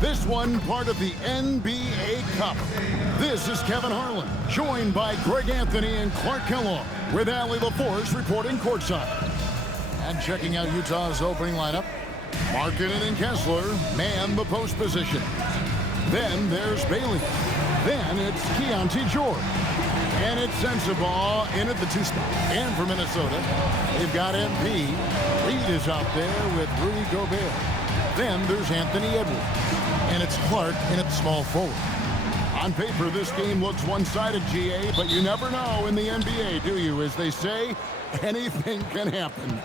This one part of the NBA Cup. This is Kevin Harlan, joined by Greg Anthony and Clark Kellogg, with Allie LaForce reporting courtside. And checking out Utah's opening lineup, Markkanen and Kessler man the post position. Then there's Bailey. Then it's Keontae George. And it's Sensabaugh in at the 2 spot. And for Minnesota, they've got MP. Reed is out there with Rudy Gobert. Then there's Anthony Edwards. And it's Clark in at small forward. On paper, this game looks one-sided, GA, but you never know in the NBA, do you? As they say, anything can happen.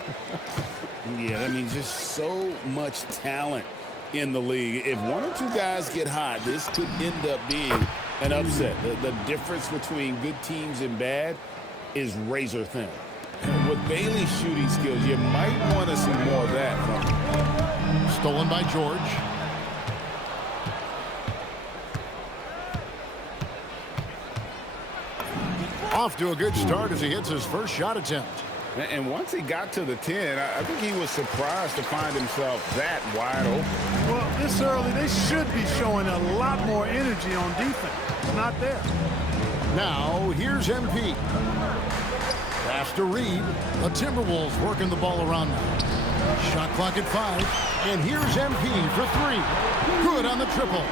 Yeah, I mean, just so much talent in the league. If one or two guys get hot, this could end up being an upset. The difference between good teams and bad is razor thin. With Bailey's shooting skills, you might want to see more of that from him. Stolen by George. Off to a good start as he hits his first shot attempt. And once he got to the 10, I think he was surprised to find himself that wide open. Well, this early, they should be showing a lot more energy on defense. It's not there. Now, here's MP. Pass to Reed. The Timberwolves working the ball around now. Shot clock at 5. And here's MP for 3. Good on the triple.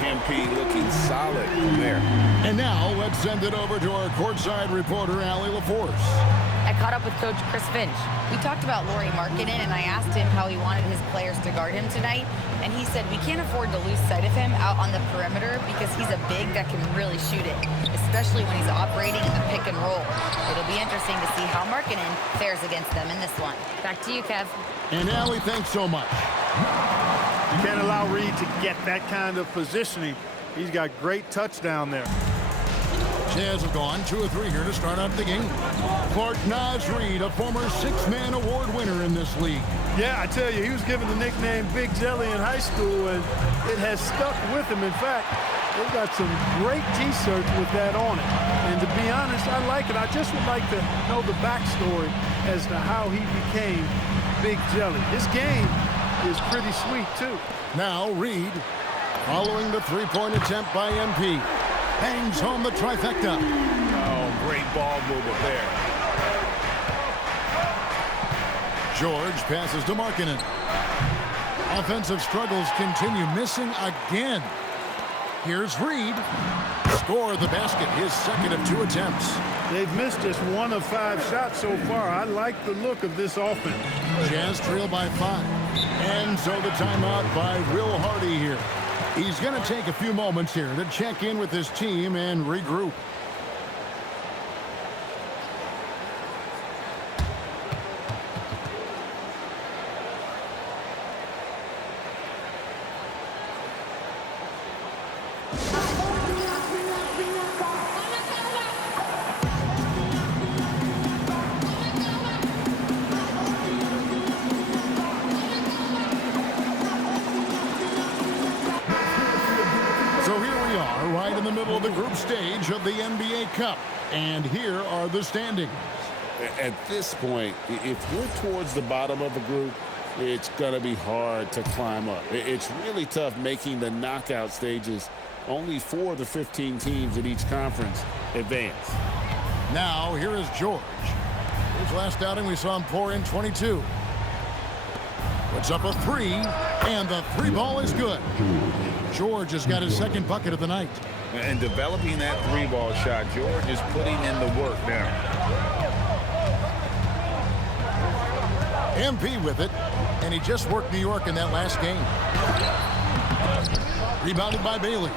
MP looking solid from there. And now, let's send it over to our courtside reporter, Allie LaForce. I caught up with Coach Chris Finch. We talked about Lauri Markkanen, and I asked him how he wanted his players to guard him tonight. And he said we can't afford to lose sight of him out on the perimeter because he's a big that can really shoot it, especially when he's operating in the pick and roll. It'll be interesting to see how Markkanen fares against them in this one. Back to you, Kev. And Allie, thanks so much. You can't allow Reed to get that kind of positioning. He's got great touch down there. Jazz have gone 2 of 3 here to start out the game. Clark Naz Reed, a former 6-man award winner in this league. Yeah, I tell you, he was given the nickname Big Jelly in high school, and it has stuck with him. In fact, they've got some great T-shirts with that on it. And to be honest, I like it. I just would like to know the backstory as to how he became Big Jelly. This game is pretty sweet, too. Now Reed, following the three-point attempt by MP. Bangs home the trifecta. Oh, great ball movement there. George passes to Markkanen. Offensive struggles continue, missing again. Here's Reed. Score the basket, his second of 2 attempts. They've missed just 1 of 5 shots so far. I like the look of this offense. Jazz trail by 5. And so the timeout by Will Hardy here. He's going to take a few moments here to check in with his team and regroup. Right in the middle of the group stage of the NBA Cup. And here are the standings. At this point, if you're towards the bottom of the group, it's going to be hard to climb up. It's really tough making the knockout stages. Only 4 of the 15 teams in each conference advance. Now, here is George. His last outing, we saw him pour in 22. Puts up a 3, and the 3 ball is good. George has got his second bucket of the night. And developing that 3-ball shot, George is putting in the work now. MP with it, and he just worked New York in that last game. Rebounded by Bailey.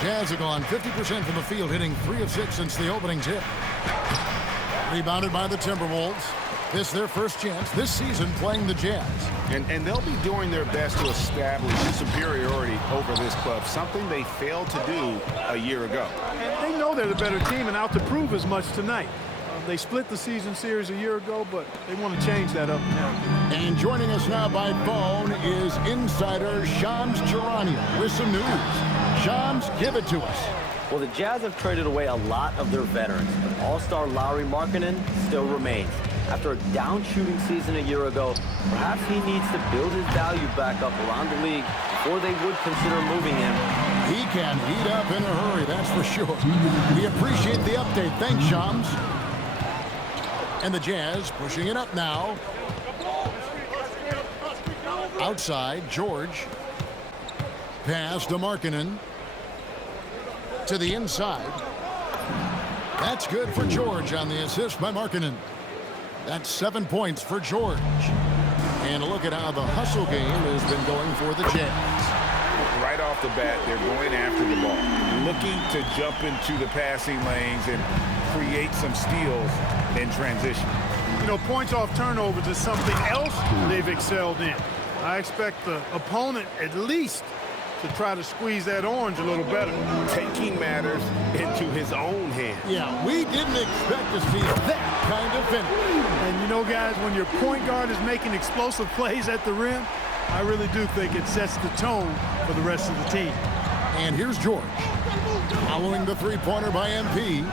Jazz have gone 50% from the field, hitting 3 of 6 since the opening tip. Rebounded by the Timberwolves. This their first chance this season playing the Jazz. And they'll be doing their best to establish superiority over this club, something they failed to do a year ago. And they know they're the better team and out to prove as much tonight. They split the season series a year ago, but they want to change that up now. And joining us now by phone is insider Shams Charania with some news. Shams, give it to us. Well, the Jazz have traded away a lot of their veterans, but all-star Lauri Markkanen still remains. After a down shooting season a year ago, perhaps he needs to build his value back up around the league before they would consider moving him. He can heat up in a hurry, that's for sure. We appreciate the update. Thanks, Shams. And the Jazz pushing it up now. Outside, George. Pass to Markkanen. To the inside. That's good for George on the assist by Markkanen. That's 7 points for George. And look at how the hustle game has been going for the Jazz. Right off the bat, they're going after the ball, looking to jump into the passing lanes and create some steals in transition. You know, points off turnovers is something else they've excelled in. I expect the opponent at least to try to squeeze that orange a little better. Taking matters into his own hands. Yeah, we didn't expect to see that kind of finish. And you know, guys, when your point guard is making explosive plays at the rim, I really do think it sets the tone for the rest of the team. And here's George. Following the three-pointer by MP.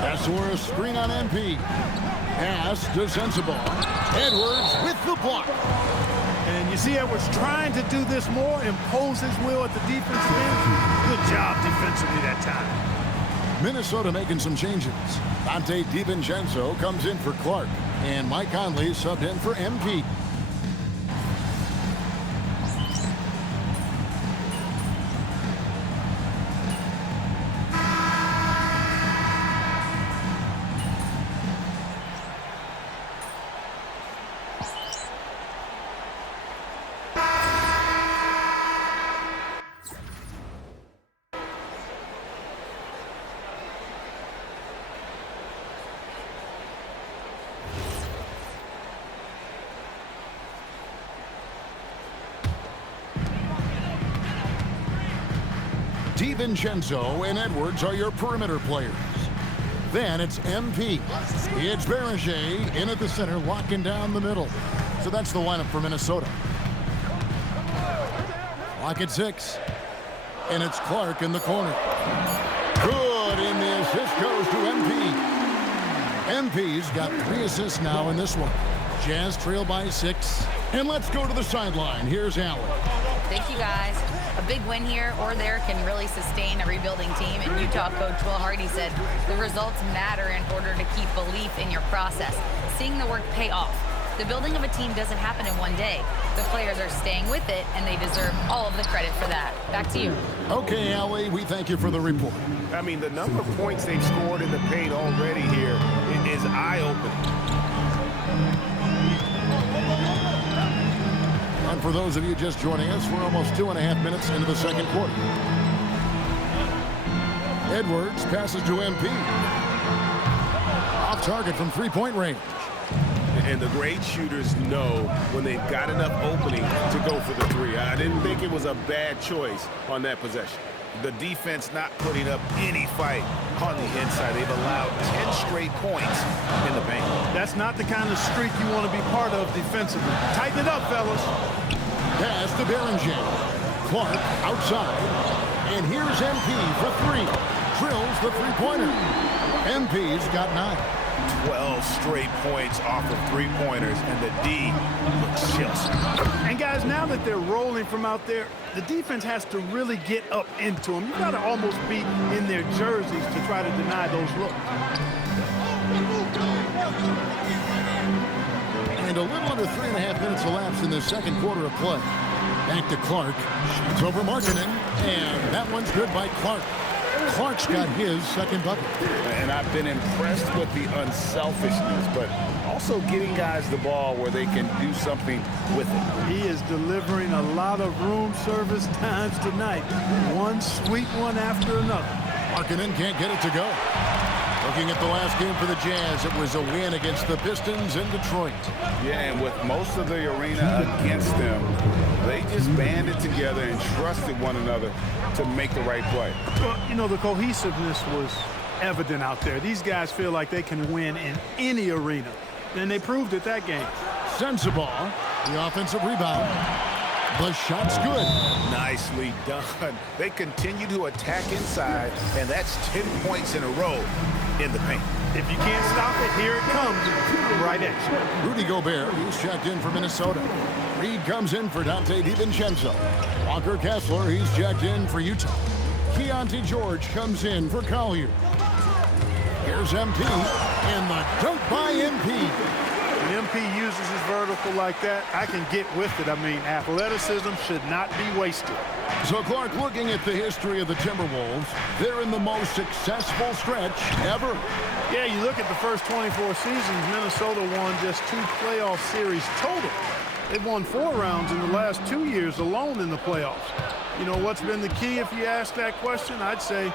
That's for a screen on MP. Pass to Sensabaugh. Edwards with the block. And you see Edwards trying to do this more, impose his will at the defensive end. Good job defensively that time. Minnesota making some changes. Dante DiVincenzo comes in for Clark. And Mike Conley subbed in for MP. DiVincenzo and Edwards are your perimeter players. Then it's MP. It's Berger in at the center, locking down the middle. So that's the lineup for Minnesota. Lock at 6. And it's Clark in the corner. Good, and the assist goes to MP. MP's got 3 assists now in this one. Jazz trail by 6. And let's go to the sideline. Here's Allen. Thank you, guys. A big win here or there can really sustain a rebuilding team. And Utah coach Will Hardy said the results matter in order to keep belief in your process. Seeing the work pay off. The building of a team doesn't happen in one day. The players are staying with it, and they deserve all of the credit for that. Back to you. Okay, Allie, we thank you for the report. I mean, the number of points they've scored in the paint already here is eye-opening. And for those of you just joining us, we're almost 2.5 minutes into the second quarter. Edwards passes to MP. Off target from three-point range. And the great shooters know when they've got enough opening to go for the three. I didn't think it was a bad choice on that possession. The defense not putting up any fight on the inside. They've allowed 10 straight points in the paint. That's not the kind of streak you want to be part of defensively. Tighten it up, fellas. Pass to Berger. Clark outside. And here's MP for 3. Drills the three-pointer. MP's got 9. 12 straight points off of three-pointers, and the D looks just. And guys, now that they're rolling from out there, the defense has to really get up into them. You've got to almost be in their jerseys to try to deny those looks. And a little under 3.5 minutes elapsed in the second quarter of play. Back to Clark. Shoots over Markkanen, and that one's good by Clark. Clark's got his second bucket. And I've been impressed with the unselfishness, but also getting guys the ball where they can do something with it. He is delivering a lot of room service times tonight. One sweet one after another. Markkanen can't get it to go. Looking at the last game for the Jazz, it was a win against the Pistons in Detroit. Yeah, and with most of the arena against them, they just banded together and trusted one another to make the right play. Well, you know, the cohesiveness was evident out there. These guys feel like they can win in any arena, and they proved it that game. Sensabaugh, the offensive rebound. The shot's good. Nicely done. They continue to attack inside, and that's 10 points in a row in the paint. If you can't stop it, here it comes. Right at you. Rudy Gobert, he's checked in for Minnesota. Reed comes in for Dante DiVincenzo. Walker Kessler, he's checked in for Utah. Keontae George comes in for Collier. Here's MP, and the dunk by MP. When MP uses his vertical like that, I can get with it. I mean, athleticism should not be wasted. So, Clark, looking at the history of the Timberwolves, they're in the most successful stretch ever. Yeah, you look at the first 24 seasons, Minnesota won just 2 playoff series total. They've won 4 rounds in the last 2 years alone in the playoffs. You know, what's been the key if you ask that question? I'd say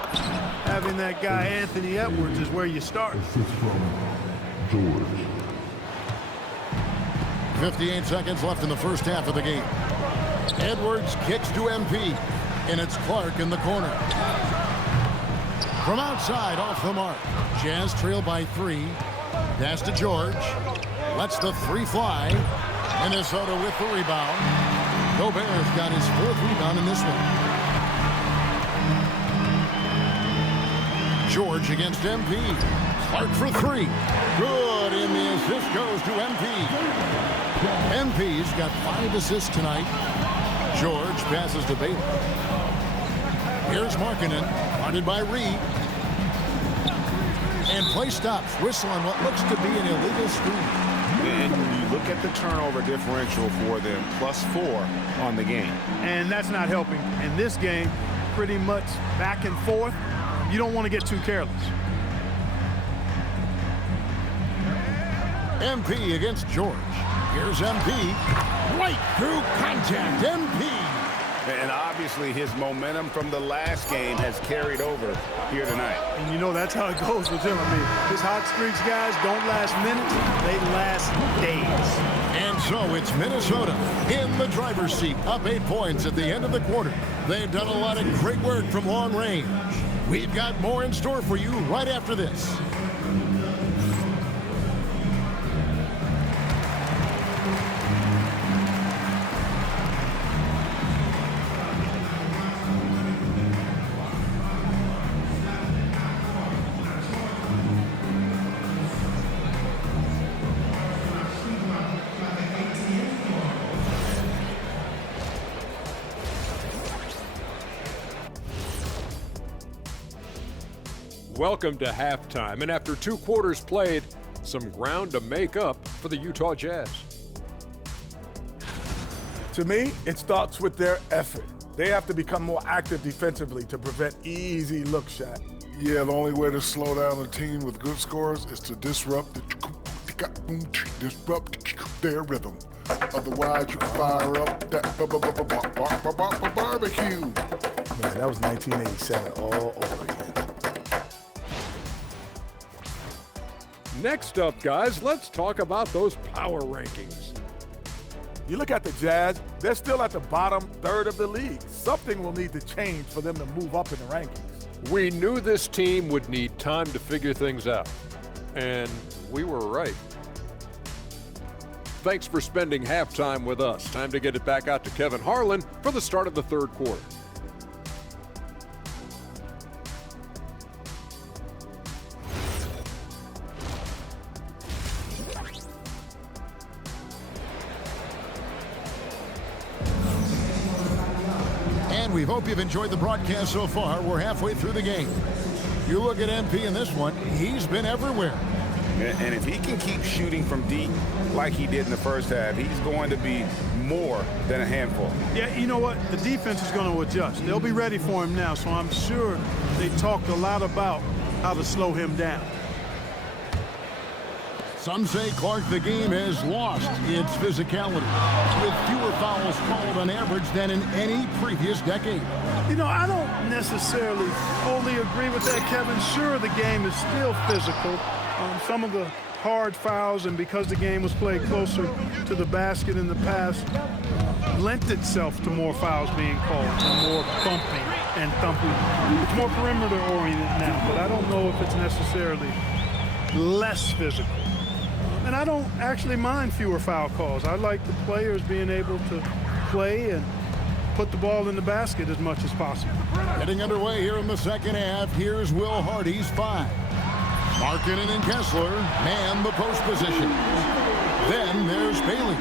having that guy Anthony Edwards is where you start. This is from George. 58 seconds left in the first half of the game. Edwards kicks to MP, and it's Clark in the corner. From outside, off the mark. Jazz trail by 3. Pass to George. Lets the 3 fly. Minnesota with the rebound. Gobert's got his 4th rebound in this one. George against MP. Clark for 3. Good, and the assist goes to MP. MP's got 5 assists tonight. George passes to Baylor. Here's Markkanen, guarded by Reed. And play stops. Whistle on what looks to be an illegal screen. And you look at the turnover differential for them, +4 on the game. And that's not helping. In this game, pretty much back and forth. You don't want to get too careless. MP against George. Here's MP. Right through contact. MP. And obviously his momentum from the last game has carried over here tonight. And you know that's how it goes with him. I mean, his hot streaks, guys, don't last minutes. They last days. And so it's Minnesota in the driver's seat, up 8 points at the end of the quarter. They've done a lot of great work from long range. We've got more in store for you right after this. Welcome to halftime, and after 2 quarters played, some ground to make up for the Utah Jazz. To me, it starts with their effort. They have to become more active defensively to prevent easy look shots. Yeah, the only way to slow down a team with good scores is to disrupt their rhythm. Otherwise, you can fire up that barbecue. Man, that was 1987 all over again. Next up, guys, let's talk about those power rankings. You look at the Jazz, they're still at the bottom third of the league. Something will need to change for them to move up in the rankings. We knew this team would need time to figure things out, and we were right. Thanks for spending halftime with us. Time to get it back out to Kevin Harlan for the start of the 3rd quarter. We hope you've enjoyed the broadcast so far. We're halfway through the game. You look at MP in this one, he's been everywhere. And if he can keep shooting from deep like he did in the first half, he's going to be more than a handful. Yeah, you know what? The defense is going to adjust. They'll be ready for him now, so I'm sure they talked a lot about how to slow him down. Some say, Clark, the game has lost its physicality, with fewer fouls called on average than in any previous decade. You know, I don't necessarily fully agree with that, Kevin. Sure, the game is still physical. Some of the hard fouls, and because the game was played closer to the basket in the past, lent itself to more fouls being called, and more bumping and thumping. It's more perimeter-oriented now, but I don't know if it's necessarily less physical. And I don't actually mind fewer foul calls. I like the players being able to play and put the ball in the basket as much as possible. Getting underway here in the second half. Here's Will Hardy's 5. Markkanen and Kessler man the post position. Then there's Bailey.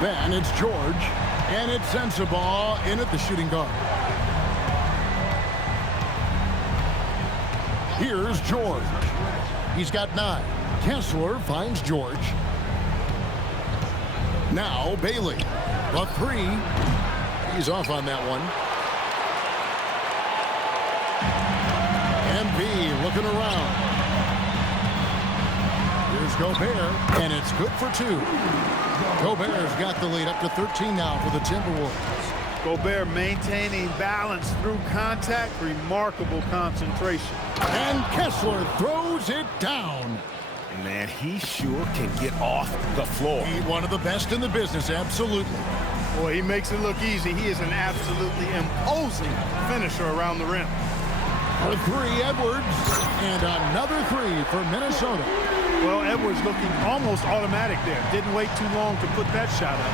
Then it's George. And it's Sensabaugh in at the shooting guard. Here's George. He's got 9. Kessler finds George. Now Bailey. The 3. He's off on that one. MB looking around. Here's Gobert, and it's good for 2. Gobert's got the lead up to 13 now for the Timberwolves. Gobert maintaining balance through contact, remarkable concentration. And Kessler throws it down. Man, he sure can get off the floor. He's one of the best in the business, absolutely. Boy, he makes it look easy. He is an absolutely imposing finisher around the rim. For 3, Edwards, and another 3 for Minnesota. Well, Edwards looking almost automatic there. Didn't wait too long to put that shot up.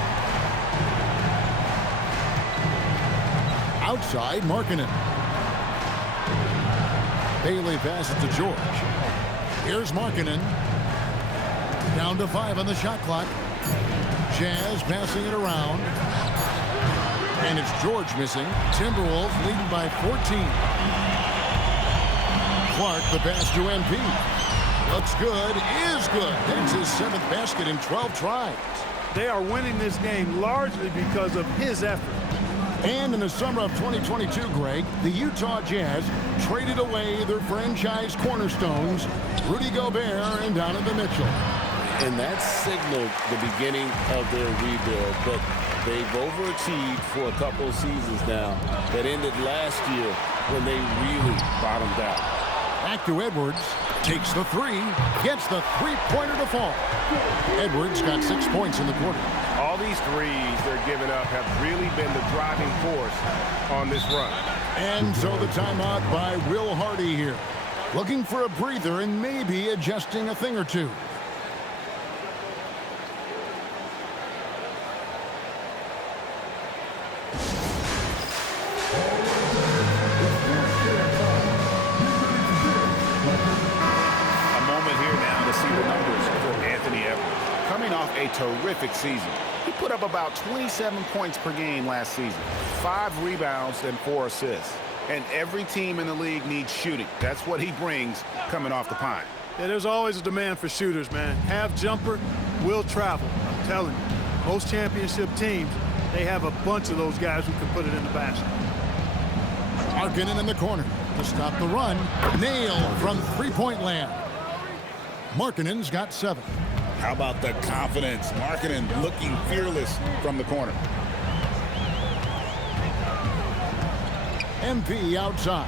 Outside, Markkanen. Bailey passes to George. Here's Markkanen. Down to 5 on the shot clock. Jazz passing it around. And it's George missing. Timberwolves leading by 14. Clark, the pass to MP. Looks good, is good. That's his 7th basket in 12 tries. They are winning this game largely because of his effort. And in the summer of 2022, Greg, the Utah Jazz traded away their franchise cornerstones, Rudy Gobert and Donovan Mitchell. And that signaled the beginning of their rebuild, but they've overachieved for a couple of seasons now that ended last year when they really bottomed out. Back to Edwards, takes the 3, gets the 3-pointer to fall. Edwards got 6 points in the quarter. All these threes they're giving up have really been the driving force on this run. And so the timeout by Will Hardy here. Looking for a breather and maybe adjusting a thing or two. A terrific season. He put up about 27 points per game last season, 5 rebounds and 4 assists. And every team in the league needs shooting. That's what he brings coming off the pine. Yeah, there's always a demand for shooters, man. Have jumper, will travel. I'm telling you, most championship teams, they have a bunch of those guys who can put it in the basket. Markkanen in the corner to stop the run. Nailed from 3-point land. Markkanen's got 7. How about the confidence? Markkanen looking fearless from the corner. MP outside.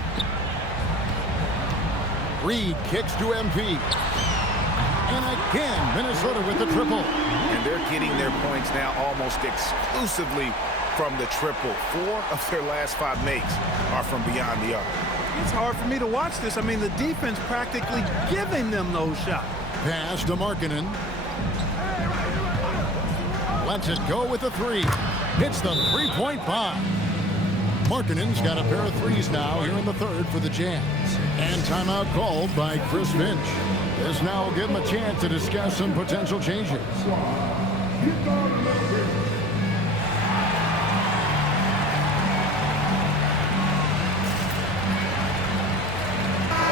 Reed kicks to MP. And again, Minnesota with the triple. And they're getting their points now almost exclusively from the triple. 4 of their last 5 makes are from beyond the arc. It's hard for me to watch this. I mean, the defense practically giving them those shots. Pass to Markkanen. Lets it go with the 3. Hits the 3-point bomb. Markkanen's got a pair of 3s now here in the 3rd for the Jazz. And timeout called by Chris Finch. This now will give him a chance to discuss some potential changes.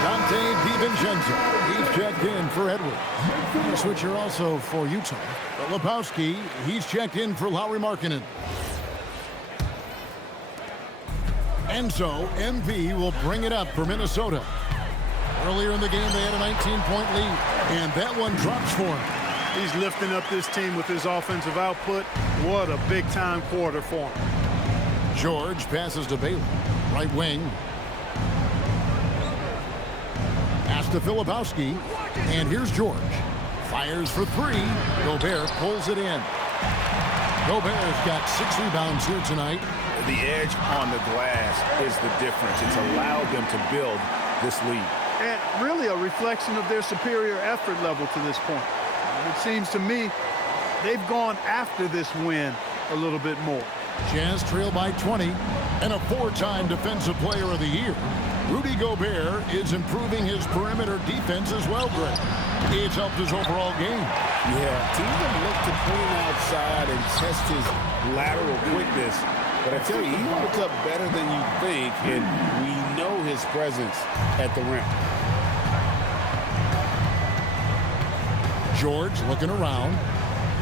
Dante DiVincenzo. He's checked in for Edwards. The switcher also for Utah. Lepowski, he's checked in for Lauri Markkanen. And so, MP will bring it up for Minnesota. Earlier in the game, they had a 19-point lead, and that one drops for him. He's lifting up this team with his offensive output. What a big-time quarter for him. George passes to Bailey. Right wing. Pass to Filipowski. And here's George. Fires for 3. Gobert pulls it in. Gobert's got 6 rebounds here tonight. The edge on the glass is the difference. It's allowed them to build this lead. And really a reflection of their superior effort level to this point. And it seems to me they've gone after this win a little bit more. Jazz trail by 20, and a 4-time Defensive Player of the Year. Rudy Gobert is improving his perimeter defense as well, Greg. It's helped his overall game. Yeah, teams have looked to pull him outside and test his lateral quickness. But I tell you, he holds up better than you think, and we know his presence at the rim. George looking around.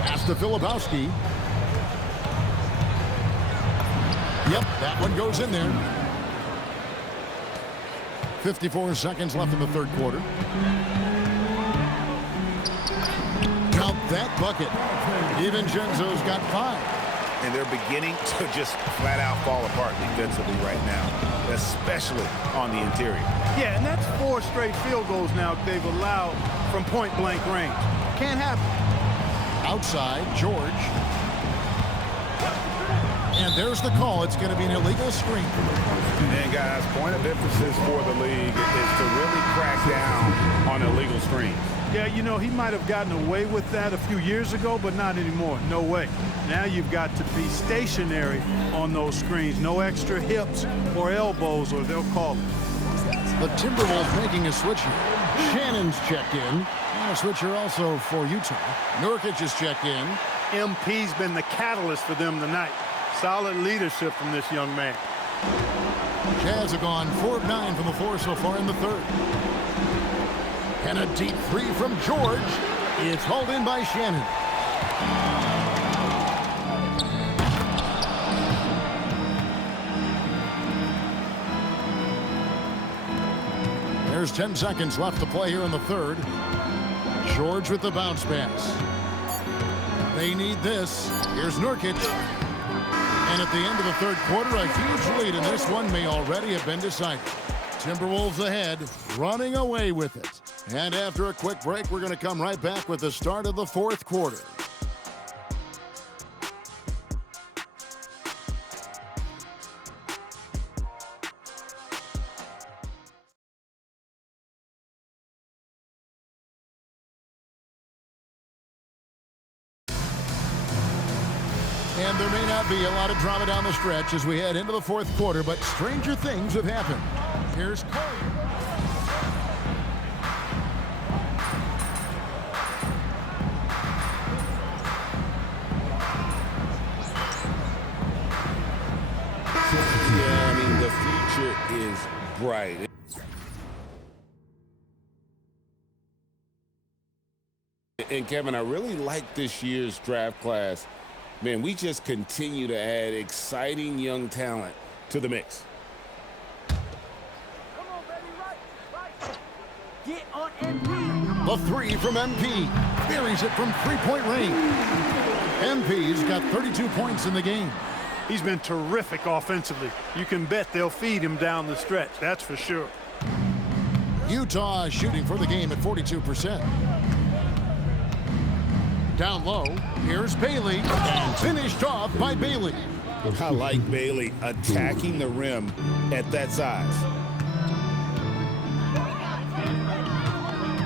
Pass to Filipowski. Yep, that one goes in there. 54 seconds left in the third quarter. Count that bucket. DiVincenzo's got 5. And they're beginning to just flat out fall apart defensively right now, especially on the interior. Yeah, and that's 4 straight field goals now they've allowed from point-blank range. Can't happen. Outside, George. And there's the call. It's going to be an illegal screen. And guys, point of emphasis for the league is to really crack down on illegal screens. Yeah, you know, he might have gotten away with that a few years ago, but not anymore. No way. Now you've got to be stationary on those screens. No extra hips or elbows, or they'll call it. The Timberwolves making a switch here. Shannon's checked in. And a switcher also for Utah. Nurkic is checked in. MP's been the catalyst for them tonight. Solid leadership from this young man. Jazz have gone 4 of 9 from the floor so far in the third. And a deep 3 from George. It's hauled in by Shannon. There's 10 seconds left to play here in the third. George with the bounce pass. They need this. Here's Nurkic. And at the end of the third quarter, a huge lead, and this one may already have been decided. Timberwolves ahead, running away with it. And after a quick break, we're going to come right back with the start of the fourth quarter. And there may not be a lot of drama down the stretch as we head into the fourth quarter, but stranger things have happened. Here's Collier. Yeah, I mean, the future is bright. And Kevin, I really like this year's draft class. Man, we just continue to add exciting young talent to the mix. Come on, baby, right. Get on MP. The 3 from MP. Buries it from three-point range. MP's got 32 points in the game. He's been terrific offensively. You can bet they'll feed him down the stretch, that's for sure. Utah is shooting for the game at 42%. Down low, here's Bailey, and finished off by Bailey. I like Bailey attacking the rim at that size.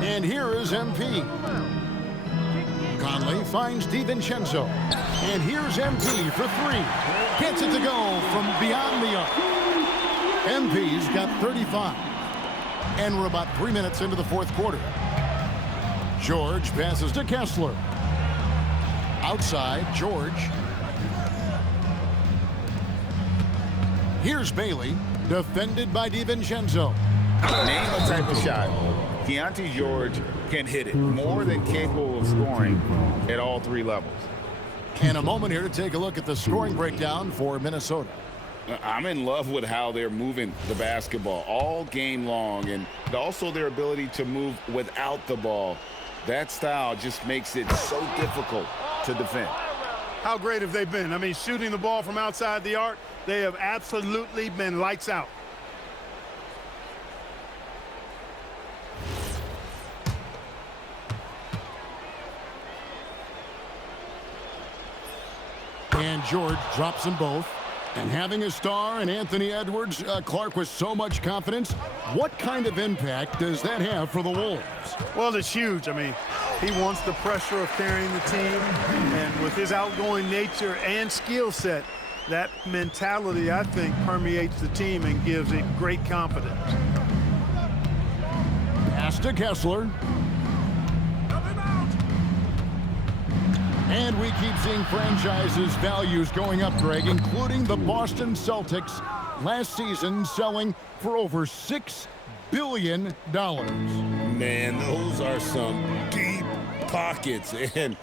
And here is MP. Conley finds DiVincenzo. And here's MP for 3. Gets it to go from beyond the arc. MP's got 35. And we're about 3 minutes into the fourth quarter. George passes to Kessler. Outside, George. Here's Bailey, defended by DiVincenzo. Name a type of shot Keontae George can hit it, more than capable of scoring at all 3 levels. And a moment here to take a look at the scoring breakdown for Minnesota. I'm in love with how they're moving the basketball all game long, and also their ability to move without the ball. That style just makes it so difficult to defend. How great have they been? I mean, shooting the ball from outside the arc, they have absolutely been lights out. And George drops them both. And having a star in Anthony Edwards, Clark, with so much confidence, what kind of impact does that have for the Wolves? Well, it's huge. I mean, he wants the pressure of carrying the team, and with his outgoing nature and skill set, That mentality, I think, permeates the team and gives it great confidence. Pass to Kessler. And we keep seeing franchises' values going up, Greg, including the Boston Celtics last season selling for over $6 billion. Man, those are some deep pockets. And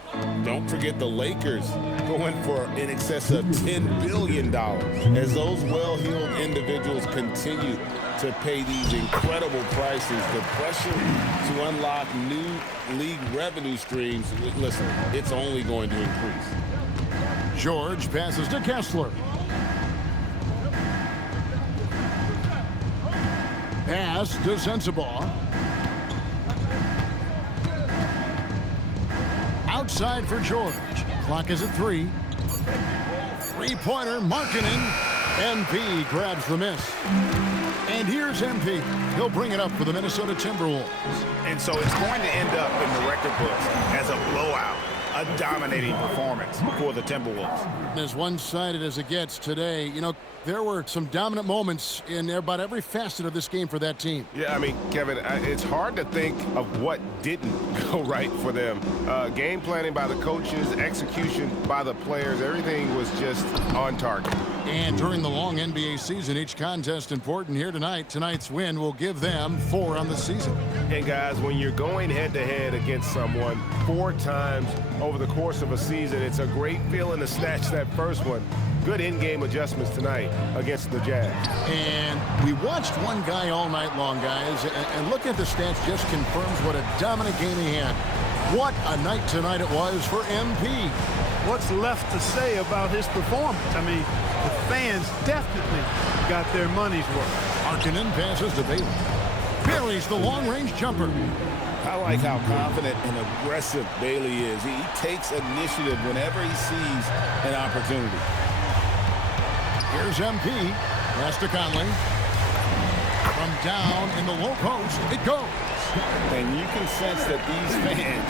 don't forget the Lakers going for in excess of $10 billion. As those well-heeled individuals continue to pay these incredible prices, the pressure to unlock new league revenue streams, listen, it's only going to increase. George passes to Kessler. Pass to Sensabaugh. Outside for George. Clock is at 3. Three-pointer, Markkanen. MP grabs the miss. And here's MP. He'll bring it up for the Minnesota Timberwolves. And so it's going to end up in the record books as a blowout, a dominating performance for the Timberwolves. As one-sided as it gets today, you know, there were some dominant moments in about every facet of this game for that team. Yeah, I mean, Kevin, it's hard to think of what didn't go right for them. Game planning by the coaches, execution by the players, everything was just on target. And during the long NBA season, each contest important here tonight. Tonight's win will give them 4 on the season. And guys, when you're going head-to-head against someone 4 times over the course of a season, it's a great feeling to snatch that first one. Good in-game adjustments tonight against the Jazz. And we watched one guy all night long, guys, and look at the stats just confirms what a dominant game he had. What a night tonight it was for MP. What's left to say about his performance? I mean, the fans definitely got their money's worth. Markkanen passes to Bailey. Buries the long-range jumper. I like how confident and aggressive Bailey is. He takes initiative whenever he sees an opportunity. Here's MP. Pass to Conley. From down in the low post, it goes. And you can sense that these fans,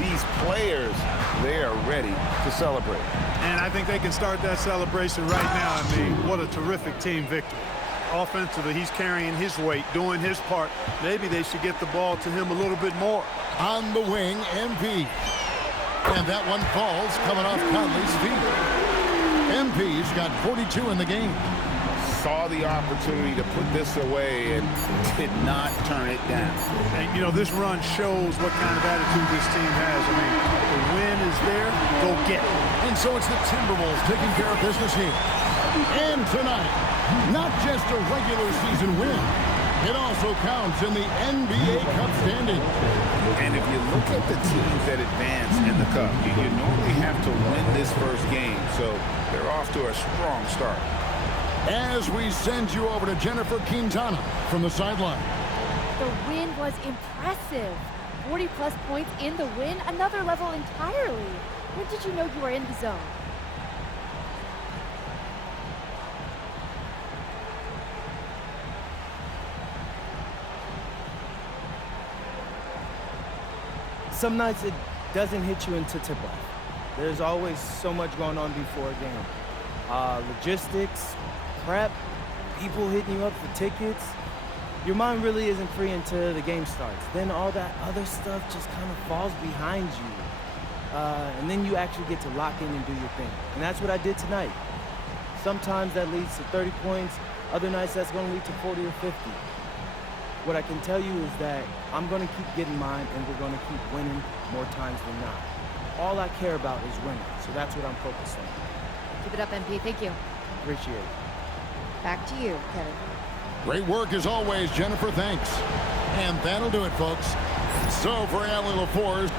these players, they are ready to celebrate. And I think they can start that celebration right now. I mean, what a terrific team victory. Offensively, he's carrying his weight, doing his part. Maybe they should get the ball to him a little bit more. On the wing, MP. And that one falls coming off Conley's feet. MP's got 42 in the game. Saw the opportunity to put this away and did not turn it down. And, you know, this run shows what kind of attitude this team has. I mean, the win is there, go get it. And so it's the Timberwolves taking care of business here. And tonight, not just a regular season win, it also counts in the NBA Cup standing. And if you look at the teams that advance in the Cup, you normally have to win this first game, so they're off to a strong start. As we send you over to Jennifer Quintana from the sideline. The win was impressive. 40-plus points in the win, another level entirely. When did you know you were in the zone? Some nights it doesn't hit you into tip-off. There's always so much going on before a game. Logistics, prep, people hitting you up for tickets. Your mind really isn't free until the game starts. Then all that other stuff just kind of falls behind you. And then you actually get to lock in and do your thing. And that's what I did tonight. Sometimes that leads to 30 points. Other nights that's going to lead to 40 or 50. What I can tell you is that I'm going to keep getting mine, and we're going to keep winning more times than not. All I care about is winning, so that's what I'm focused on. Keep it up, MP. Thank you. Appreciate it. Back to you, Kevin. Great work as always, Jennifer. Thanks. And that'll do it, folks. So for Allie LaForce.